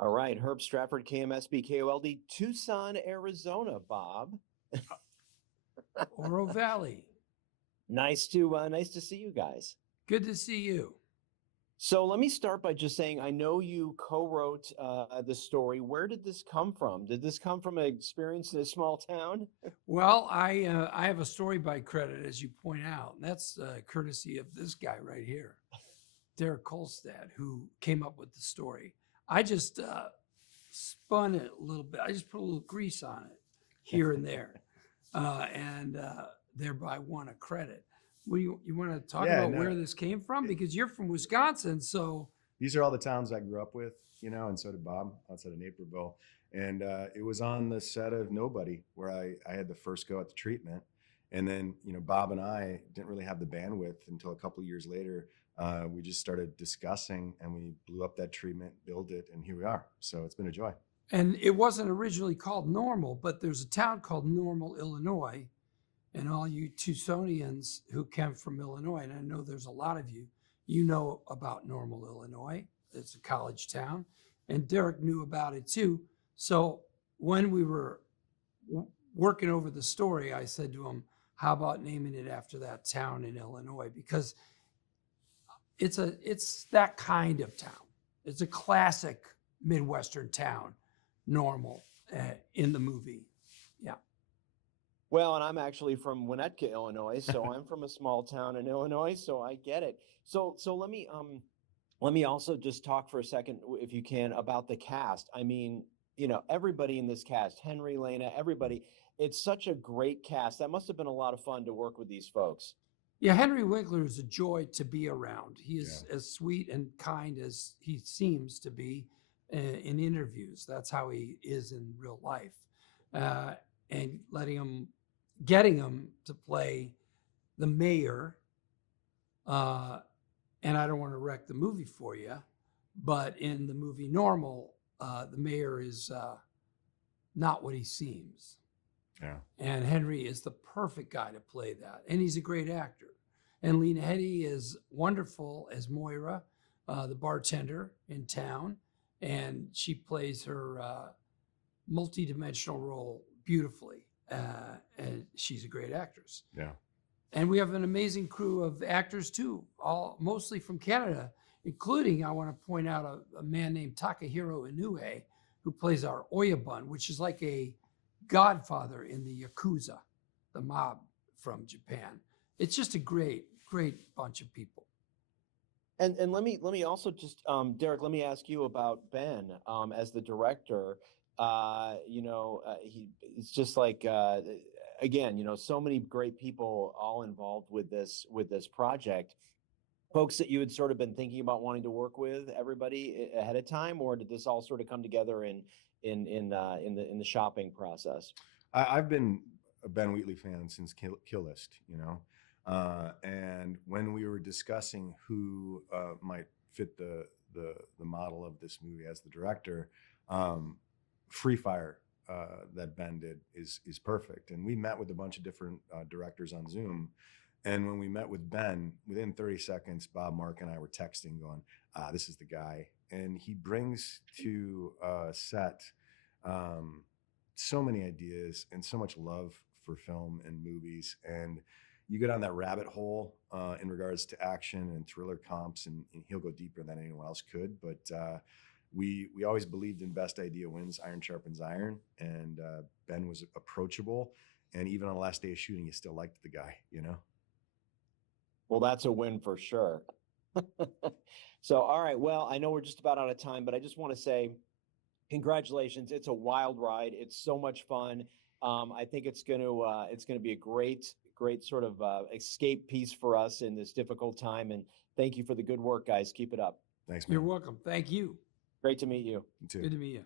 All right, Herb Stratford, KMSB, KOLD, Tucson, Arizona. Bob, Oro Valley. nice to see you guys. Good to see you. So let me start by just saying I know you co-wrote the story. Where did this come from? Did this come from an experience in a small town? Well, I have a story by credit, as you point out, and that's courtesy of this guy right here, Derek Kolstad, who came up with the story. I just spun it a little bit. I just put a little grease on it here and there, and thereby won a credit. Well, you want to talk about where this came from? Because you're from Wisconsin, so these are all the towns I grew up with, and so did Bob outside of Naperville. And it was on the set of Nobody where I had the first go at the treatment. And then, Bob and I didn't really have the bandwidth until a couple of years later. We just started discussing and we blew up that treatment, built it, and here we are. So it's been a joy. And it wasn't originally called Normal, but there's a town called Normal, Illinois. And all you Tucsonians who came from Illinois, and I know there's a lot of you, you know about Normal, Illinois. It's a college town. And Derek knew about it too. So when we were working over the story, I said to him, how about naming it after that town in Illinois? Because it's that kind of town. It's a classic Midwestern town, Normal, in the movie. Yeah. Well, and I'm actually from Winnetka, Illinois, so I'm from a small town in Illinois, so I get it. So let me also just talk for a second, if you can, about the cast. I mean, everybody in this cast, Henry, Lena, everybody, it's such a great cast. That must have been a lot of fun to work with these folks. Yeah, Henry Winkler is a joy to be around. He is as sweet and kind as he seems to be in interviews. That's how he is in real life. And getting him to play the mayor, and I don't want to wreck the movie for you, but in the movie Normal, the mayor is not what he seems. Yeah. And Henry is the perfect guy to play that. And he's a great actor. And Lena Headey is wonderful as Moira, the bartender in town. And she plays her multi-dimensional role beautifully. And she's a great actress. Yeah. And we have an amazing crew of actors too, all mostly from Canada, including, I want to point out, a man named Takahiro Inoue, who plays our Oyabun, which is like a godfather in the Yakuza, the mob from Japan. It's just a great bunch of people. And let me also just, Derek, let me ask you about Ben as the director. It's just like, again, so many great people all involved with this project. Folks that you had sort of been thinking about wanting to work with everybody ahead of time, or did this all sort of come together in the shopping process? I've been a Ben Wheatley fan since Kill List, and when we were discussing who might fit the model of this movie as the director, Free Fire that Ben did is perfect. And we met with a bunch of different directors on Zoom. And when we met with Ben, within 30 seconds, Bob, Mark, and I were texting going, this is the guy. And he brings to set so many ideas and so much love for film and movies. And you go down that rabbit hole in regards to action and thriller comps, and he'll go deeper than anyone else could. But we always believed in best idea wins, iron sharpens iron. And Ben was approachable. And even on the last day of shooting, you still liked the guy, Well, that's a win for sure. So, all right. Well, I know we're just about out of time, but I just want to say congratulations. It's a wild ride. It's so much fun. I think it's going to be a great sort of escape piece for us in this difficult time. And thank you for the good work, guys. Keep it up. Thanks, man. You're welcome. Thank you. Great to meet you. You too. Good to meet you.